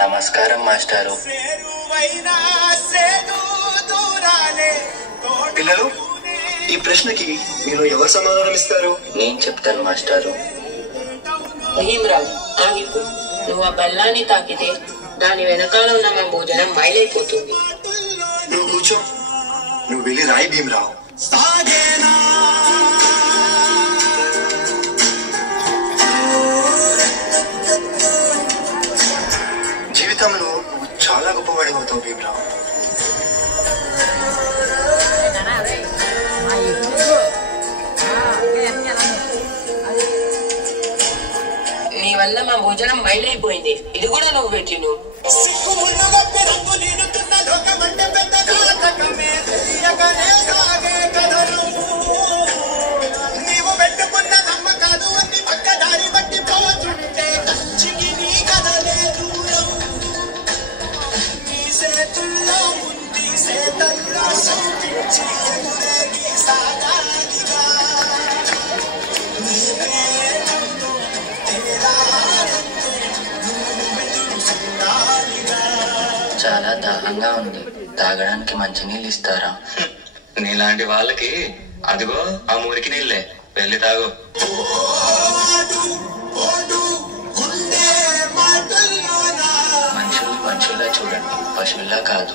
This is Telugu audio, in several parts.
నమస్కారం మాస్టారు. పిల్లలు, ఈ ప్రశ్నకి మీరు ఎవరు సమాధానం ఇస్తారు? నేను చెప్తాను మాస్టారు. భీమరావు, ఆగిపో. నువ్వు ఆ బెల్లాన్ని తాకితే దాని వెనకాల ఉన్న మా భోజనం మైలైపోతుంది. నువ్వు కూర్చో. నువ్వు వెళ్ళి రాయి భీమరావు. జీవితంలో నువ్వు చాలా గొప్పవాడి అవుతావు భీమరావు. నీ వల్ల మా భోజనం మైలైపోయింది. ఇది కూడా నువ్వు పెట్టిను. చాలా దాహంగా ఉంది. తాగడానికి మంచినీళ్ళు ఇస్తారా? నీలాంటి వాళ్ళకి అదిగో ఆ మురికి నీళ్ళే, వెళ్ళి తాగు. మనుషుల్ని మనుషుల్లా చూడండి, పశువుల్లా కాదు.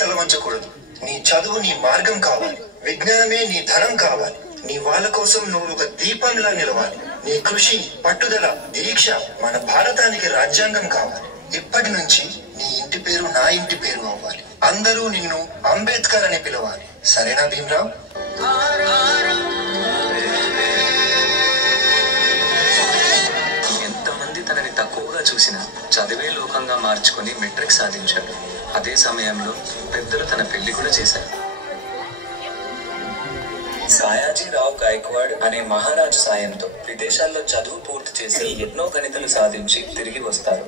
తల వంచకూడదు. నీ చదువు నీ మార్గం కావాలి. విజ్ఞానమే నీ ధనం కావాలి. నీ వాళ్ళ కోసం నువ్వు ఒక దీపంలా నిలవాలి. నీ కృషి, పట్టుదల, దీక్ష మన భారతానికి రాజ్యాంగం కావాలి. ఇప్పటి నుంచి నీ ఇంటి పేరు నా ఇంటి పేరు అవ్వాలి. అందరూ నిన్ను అంబేద్కర్ అని పిలవాలి. సరేనా భీమరావు? ఎంతమంది తనని తక్కువగా చూసినా చదివే లోకంగా మార్చుకుని మెట్రిక్ సాధించాడు. అదే సమయంలో పెద్దలు తన పెళ్లి కూడా చేశారు. సాయాజీరావు గాయక్వాడ్ అనే మహారాజు సాయంతో విదేశాల్లో చదువు పూర్తి చేసి ఎన్నో గణితలు సాధించి తిరిగి వస్తారు.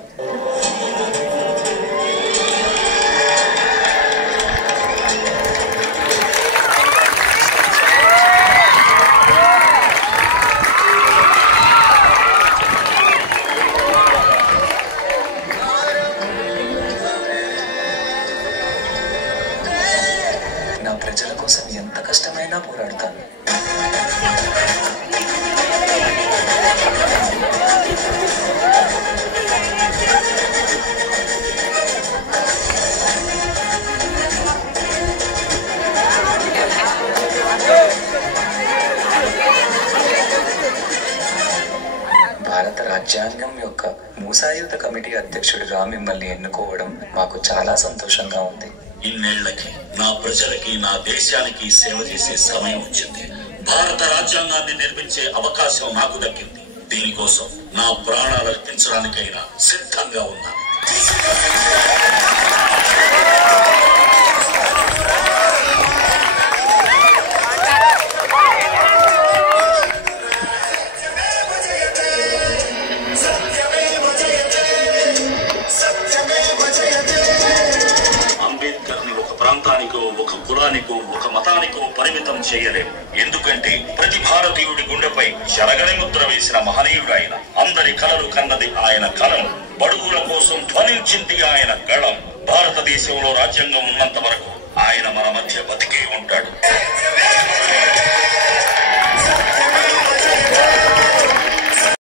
నా ప్రజల కోసం ఎంత కష్టమైనా పోరాడతాను. భారత రాజ్యాంగం యొక్క మూసాయుధ కమిటీ అధ్యక్షుడిగా మిమ్మల్ని ఎన్నుకోవడం మాకు చాలా సంతోషంగా ఉంది. ఇన్నేళ్లకి నా ప్రజలకి, నా దేశానికి సేవ చేసే సమయం వచ్చింది. భారత రాజ్యాంగాన్ని నిర్మించే అవకాశం నాకు దక్కింది. దీనికోసం నా ప్రాణాలు అర్పించడానికైనా సిద్ధంగా ఉన్నాను. ప్రాంతానికో, ఒక కులానికో, ఒక మతానికో పరిమితం చేయలేము. ఎందుకంటే ప్రతి భారతీయుడి గుండెపై చెరగని ముద్ర వేసిన మహనీయుడు ఆయన. అందరి కలలు కన్నది ఆయన కలం. బడుగుల కోసం ధ్వనించింది ఆయన గళం. భారతదేశంలో రాజ్యాంగం ఉన్నంత వరకు ఆయన మన మధ్య బతికే ఉంటాడు.